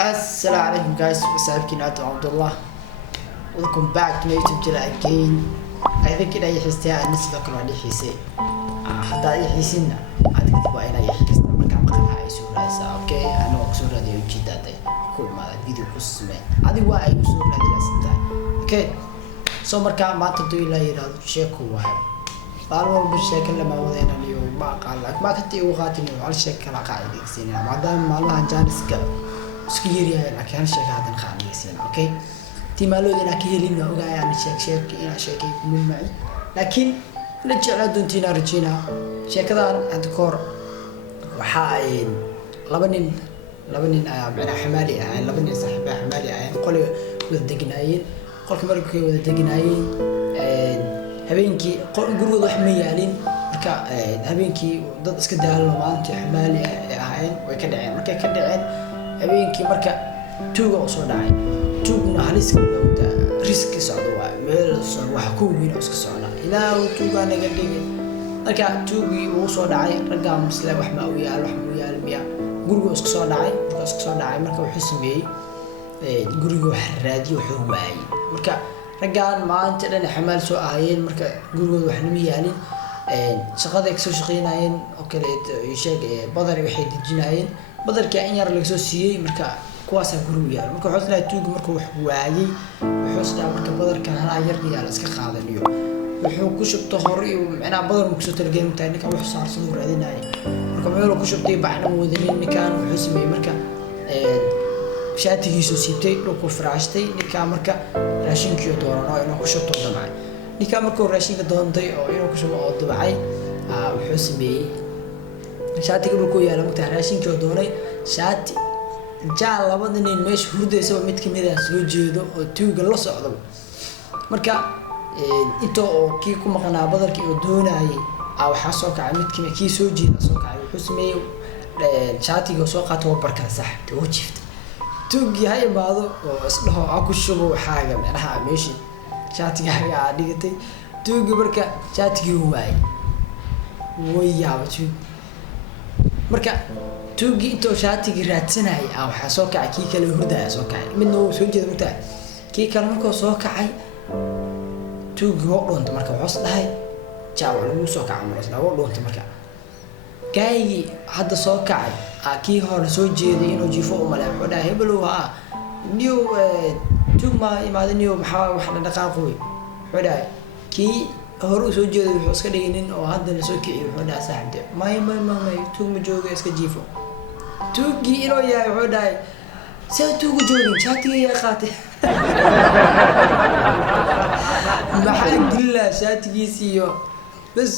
السلام عليكم guys, وصاحبكم عبد الله. Welcome back to my YouTube channel again. I think inay xiistaan nisba kale oo xiisay. Hadda ay xiisina aad ka waa inay xiistaan marka maqalha ay soo raaysaa. Okay, ana oo soo raadiyo jidaday ku imaada video ku samee. Adigu waa ay soo raadiyay. Okay. So marka maanta duu la yiraahdo sheeko waayo. Walba sheeko lama wadayna iyo ma qaalak ma ka tii u qaatin hal sheeko la qaacidaysiina maadaama maalmahan jaaniska isku yiriyaa laakiin sheeko hadan qaadaysiina. Okay. timaaloodina ka helin ogaayaan sheeko ina sheekay muhiim laakiin la jecel doontina rajina sheekadan aad koor waxa ay laba nin ayaa macna xamaali ah laba nin saaxiib xamaali ah qol wada degnaayeen qolka markay wada degnaayeen habeenkii gurigooda wax ma yaalin marka habeenkii dad iska daalno maanta xamaali ahayn way ka dhaceen markay ka dhaceen habeenkii marka tuuga soo dhacay tuugna halis risk socdo waa meel soo wax ku weyn oo iska socda ilaa uu tuuga naga dhigay marka tuugi uu soo dhacay raga musla wax ma u yaal miya guriga iska soo dhacay marka wuxuu sameeyay guriga wax raadiyo wuxuu waayay marka ragaan maanta dhan xamaal soo ahayeen marka gurigooda wax lama yaalin shaqada ay soo shaqeynayeen oo kale sheegay badar waxay dejinayeen badarka in yar laga soo siiyay marka kuwaas guriga yaal marka wuxuu isla tuugi marka wax waayay wuxuu isla marka badarka hala yar yaal iska qaadaniyo wuxuu ku shubto hore iyo macna badar ku soo talageen inta ninka wax saarsan u raadinayay marka meel ku shubtay baxna wadanin ninkan wuxuu sameeyay marka shaatigiisu siibtay dhulku firaashtay ninka marka raashinkii doorano inuu ku shubto damay ninka marka raashinka doontay oo inuu ku shubo oo dabacay wuxuu sameeyay shaatiga dhulku yaala marka raashinkii doonay shaati jaal labada nin meesha hurdaysa mid kamid ah soo jeedo oo tuuga la socdo marka intoo kii ku maqnaa badarkii oo doonayay waxa soo kacay mid kamid kii soo jeeda soo kacay wuxuu sameeyay shaatiga soo qaato barkan sax oo jiifta tuugi hay baado oo isdhaho aku shubo xaaga macnaha meeshi shaatiga ay dhigatay tuugi marka shaatiga waay yaabay marka tuugi intuu shaatiga raadsanay waxa soo kacay kii kale hurdaya soo kacay midna uu soo jeedo marka kii kale markuu soo kacay tuugi oo dhoonta marka wuxuu dhahay jaaw lagu soo kacay marka oo dhoonta marka gaaygi hadda soo kacay kii hore soo jeeday inuu jifo u malay wuxuu dhahay heblow niyo tuugma imaadaniyo maxaa wax la dhaqaaqoy wuxuu dhahay kii hore soo jeeday wuxuu iska dhigin oo hadda la soo kiciyo wuxuu dhahay saaxiibte may tuugma jooga iska jifo tuugi inoo yahay wuxuu dhahay saa tuugu joogin shaatiga yaa qaatay maxaa dilla shaatigiisa iyo bas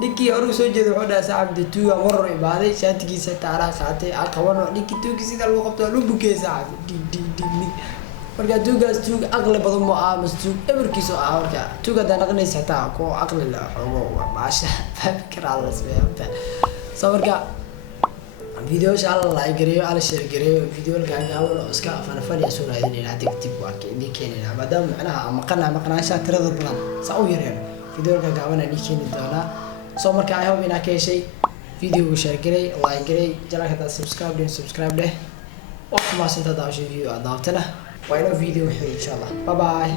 ninkii hore soo jeeday wuxuu dhahay saaxiibte tuuga marar ibaaday shaatigiisa taara qaatay aqwano ninkii tuugi sida loo qabto loo bukay saaxiib marka tuugaas tuug aqli badan ma aha mas tuug eberkiiso marka tuuga danaqnaysa taa ko aqli la xogo baasha fikir alla sameeyay soo marka video inshallah like gareeyo ala share gareeyo video gaaban oo iska fanfani soo raadinayna dib waa keenay keenayna maadaama macnaha maqnaansha tirada badan saa u yareen video gaaban aan keeni doonaa soo marka ay hob ina ka heshay video share gareey like gareey jalaka subscribe deh wax ma santa daawasho video adaabtana وإلى فيديو حلو إن شاء الله. باي باي.